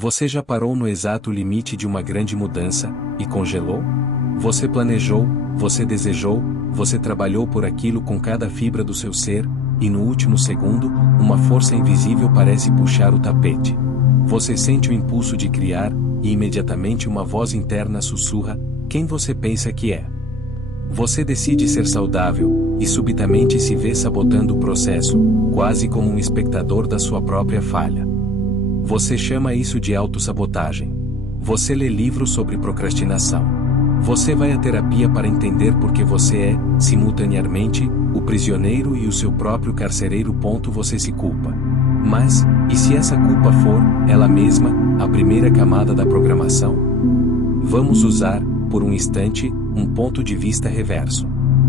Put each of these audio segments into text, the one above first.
Você já parou no exato limite de uma grande mudança, e congelou? Você planejou, você desejou, você trabalhou por aquilo com cada fibra do seu ser, e no último segundo, uma força invisível parece puxar o tapete. Você sente o impulso de criar, e imediatamente uma voz interna sussurra: quem você pensa que é? Você decide ser saudável, e subitamente se vê sabotando o processo, quase como um espectador da sua própria falha. Você chama isso de autossabotagem. Você lê livros sobre procrastinação. Você vai à terapia para entender porque você é, simultaneamente, o prisioneiro e o seu próprio carcereiro. Você se culpa. Mas, e se essa culpa for, ela mesma, a primeira camada da programação? Vamos usar, por um instante, um ponto de vista reverso.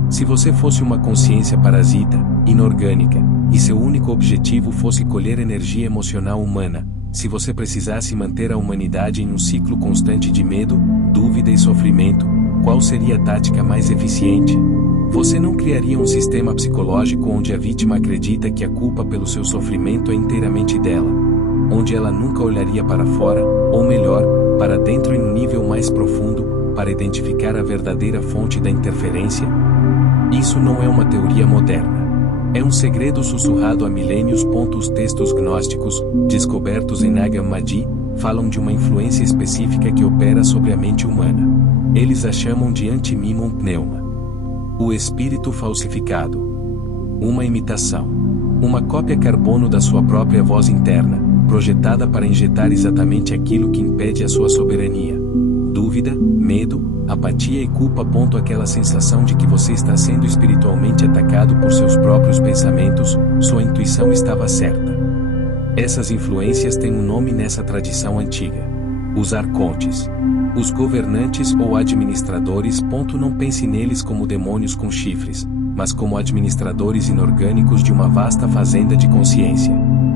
Se você fosse uma consciência parasita, inorgânica, e seu único objetivo fosse colher energia emocional humana, se você precisasse manter a humanidade em um ciclo constante de medo, dúvida e sofrimento, qual seria a tática mais eficiente? Você não criaria um sistema psicológico onde a vítima acredita que a culpa pelo seu sofrimento é inteiramente dela, onde ela nunca olharia para fora, ou melhor, para dentro em um nível mais profundo, para identificar a verdadeira fonte da interferência? Isso não é uma teoria moderna. É um segredo sussurrado há milênios. Os textos gnósticos, descobertos em Nag Hammadi, falam de uma influência específica que opera sobre a mente humana. Eles a chamam de antimimon pneuma. O espírito falsificado. Uma imitação. Uma cópia carbono da sua própria voz interna, projetada para injetar exatamente aquilo que impede a sua soberania. Dúvida, medo, apatia e culpa. Aquela sensação de que você está sendo espiritualmente atacado por seus próprios pensamentos, sua intuição estava certa. Essas influências têm um nome nessa tradição antiga: os arcontes. Os governantes ou administradores. Não pense neles como demônios com chifres, mas como administradores inorgânicos de uma vasta fazenda de consciência.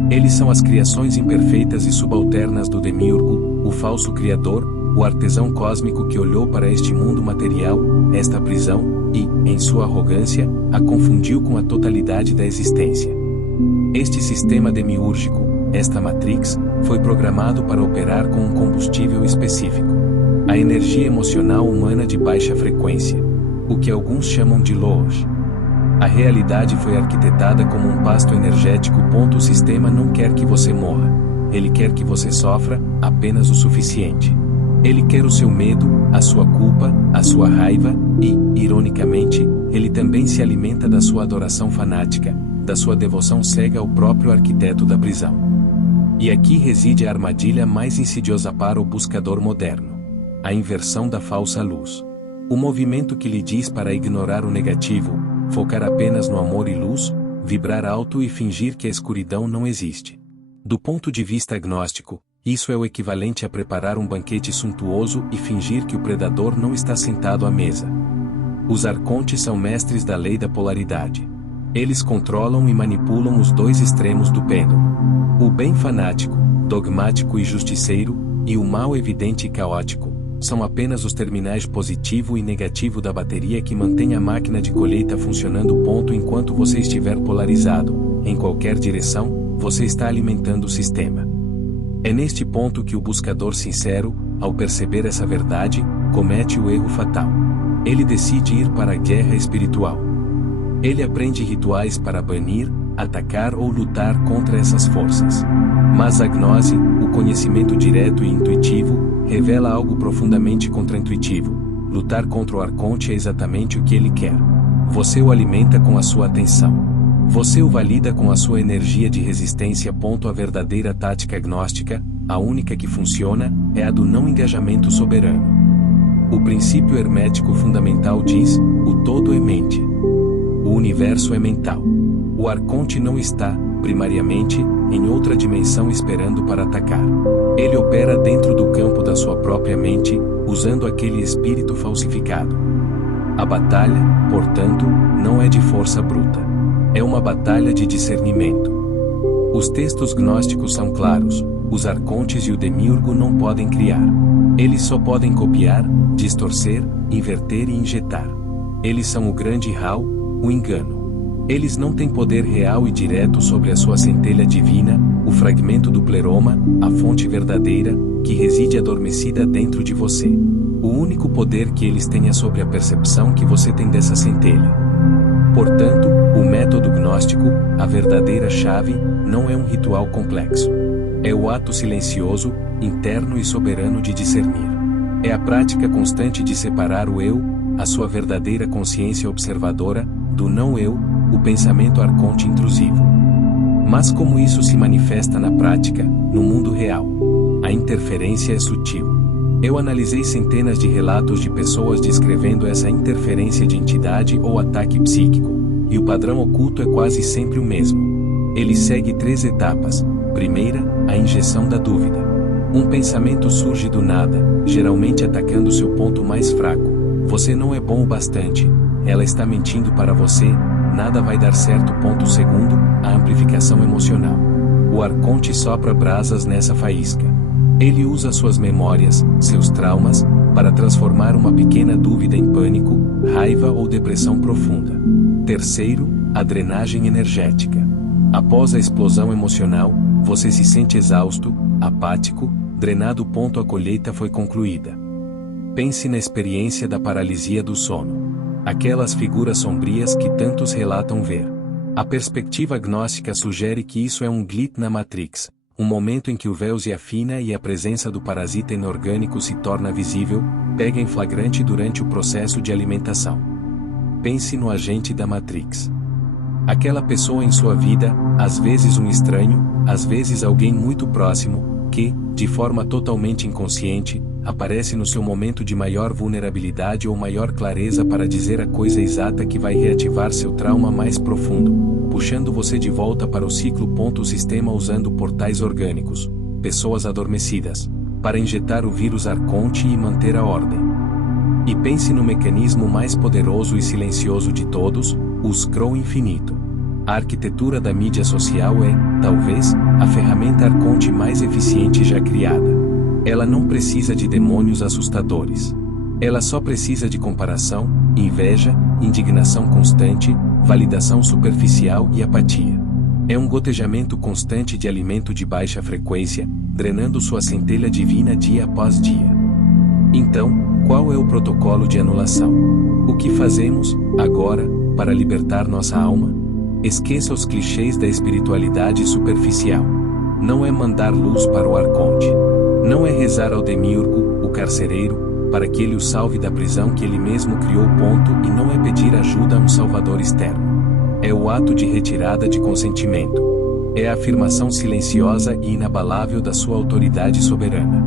Eles são as criações imperfeitas e subalternas do demiurgo, o falso criador, o artesão cósmico que olhou para este mundo material, esta prisão, e, em sua arrogância, a confundiu com a totalidade da existência. Este sistema demiúrgico, esta matrix, foi programado para operar com um combustível específico: a energia emocional humana de baixa frequência, o que alguns chamam de Logos. A realidade foi arquitetada como um pasto energético. O sistema não quer que você morra. Ele quer que você sofra, apenas o suficiente. Ele quer o seu medo, a sua culpa, a sua raiva, e, ironicamente, ele também se alimenta da sua adoração fanática, da sua devoção cega ao próprio arquiteto da prisão. E aqui reside a armadilha mais insidiosa para o buscador moderno: a inversão da falsa luz. O movimento que lhe diz para ignorar o negativo, focar apenas no amor e luz, vibrar alto e fingir que a escuridão não existe. Do ponto de vista agnóstico, isso é o equivalente a preparar um banquete suntuoso e fingir que o predador não está sentado à mesa. Os arcontes são mestres da lei da polaridade. Eles controlam e manipulam os dois extremos do pêndulo: o bem fanático, dogmático e justiceiro, e o mal evidente e caótico. São apenas os terminais positivo e negativo da bateria que mantém a máquina de colheita funcionando. Enquanto você estiver polarizado, em qualquer direção, você está alimentando o sistema. É neste ponto que o buscador sincero, ao perceber essa verdade, comete o erro fatal. Ele decide ir para a guerra espiritual. Ele aprende rituais para banir, atacar ou lutar contra essas forças. Mas a gnose, o conhecimento direto e intuitivo, revela algo profundamente contraintuitivo: lutar contra o arconte é exatamente o que ele quer. Você o alimenta com a sua atenção. Você o valida com a sua energia de resistência. A verdadeira tática agnóstica, a única que funciona, é a do não engajamento soberano. O princípio hermético fundamental diz: o todo é mente. O universo é mental. O arconte não está, primariamente, em outra dimensão esperando para atacar. Ele opera dentro do campo da sua própria mente, usando aquele espírito falsificado. A batalha, portanto, não é de força bruta. É uma batalha de discernimento. Os textos gnósticos são claros: os arcontes e o demiurgo não podem criar. Eles só podem copiar, distorcer, inverter e injetar. Eles são o grande Hal, o engano. Eles não têm poder real e direto sobre a sua centelha divina, o fragmento do pleroma, a fonte verdadeira, que reside adormecida dentro de você. O único poder que eles têm é sobre a percepção que você tem dessa centelha. Portanto, o método gnóstico, a verdadeira chave, não é um ritual complexo. É o ato silencioso, interno e soberano de discernir. É a prática constante de separar o eu, a sua verdadeira consciência observadora, do não-eu, o pensamento arconte intrusivo. Mas como isso se manifesta na prática, no mundo real? A interferência é sutil. Eu analisei centenas de relatos de pessoas descrevendo essa interferência de entidade ou ataque psíquico, e o padrão oculto é quase sempre o mesmo. Ele segue 3 etapas. Primeira, a injeção da dúvida. Um pensamento surge do nada, geralmente atacando seu ponto mais fraco. Você não é bom o bastante, ela está mentindo para você, nada vai dar certo. Segundo, a amplificação emocional. O arconte sopra brasas nessa faísca. Ele usa suas memórias, seus traumas, para transformar uma pequena dúvida em pânico, raiva ou depressão profunda. Terceiro, a drenagem energética. Após a explosão emocional, você se sente exausto, apático, drenado. A colheita foi concluída. Pense na experiência da paralisia do sono. Aquelas figuras sombrias que tantos relatam ver. A perspectiva gnóstica sugere que isso é um glitch na Matrix, um momento em que o véu se afina e a presença do parasita inorgânico se torna visível, pega em flagrante durante o processo de alimentação. Pense no agente da Matrix. Aquela pessoa em sua vida, às vezes um estranho, às vezes alguém muito próximo, que, de forma totalmente inconsciente, aparece no seu momento de maior vulnerabilidade ou maior clareza para dizer a coisa exata que vai reativar seu trauma mais profundo, puxando você de volta para o ciclo. O sistema usando portais orgânicos, pessoas adormecidas, para injetar o vírus arconte e manter a ordem. E pense no mecanismo mais poderoso e silencioso de todos, o scroll infinito. A arquitetura da mídia social é, talvez, a ferramenta arconte mais eficiente já criada. Ela não precisa de demônios assustadores. Ela só precisa de comparação, inveja, indignação constante, validação superficial e apatia. É um gotejamento constante de alimento de baixa frequência, drenando sua centelha divina dia após dia. Então, qual é o protocolo de anulação? O que fazemos, agora, para libertar nossa alma? Esqueça os clichês da espiritualidade superficial. Não é mandar luz para o arconte. Não é rezar ao demiurgo, o carcereiro, para que ele o salve da prisão que ele mesmo criou. E não é pedir ajuda a um salvador externo. É o ato de retirada de consentimento. É a afirmação silenciosa e inabalável da sua autoridade soberana.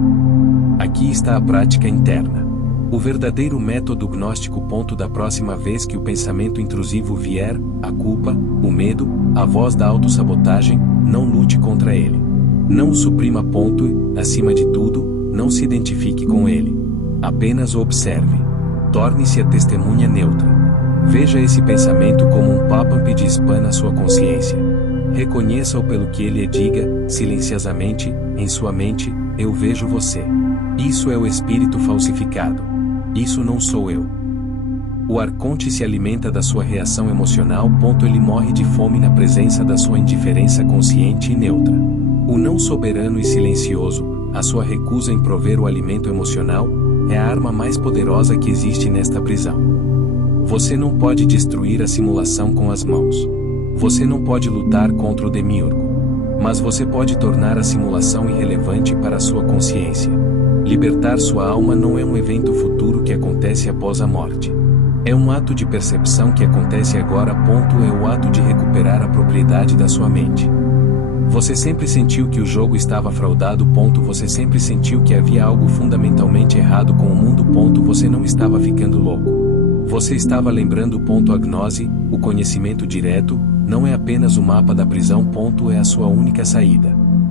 Aqui está a prática interna. O verdadeiro método gnóstico. Da próxima vez que o pensamento intrusivo vier, a culpa, o medo, a voz da autossabotagem, não lute contra ele. Não o suprima. Acima de tudo, não se identifique com ele. Apenas o observe. Torne-se a testemunha neutra. Veja esse pensamento como um pop-up de spam na sua consciência. Reconheça-o pelo que ele é. Diga, silenciosamente, em sua mente, eu vejo você. Isso é o espírito falsificado. Isso não sou eu. O arconte se alimenta da sua reação emocional. Ele morre de fome na presença da sua indiferença consciente e neutra. O não soberano e silencioso, a sua recusa em prover o alimento emocional, é a arma mais poderosa que existe nesta prisão. Você não pode destruir a simulação com as mãos. Você não pode lutar contra o demiurgo. Mas você pode tornar a simulação irrelevante para a sua consciência. Libertar sua alma não é um evento futuro que acontece após a morte. É um ato de percepção que acontece agora. É o ato de recuperar a propriedade da sua mente. Você sempre sentiu que o jogo estava fraudado. Você sempre sentiu que havia algo fundamentalmente errado com o mundo. Você não estava ficando louco. Você estava lembrando. A gnose, o conhecimento direto, não é apenas o mapa da prisão. É a sua única saída.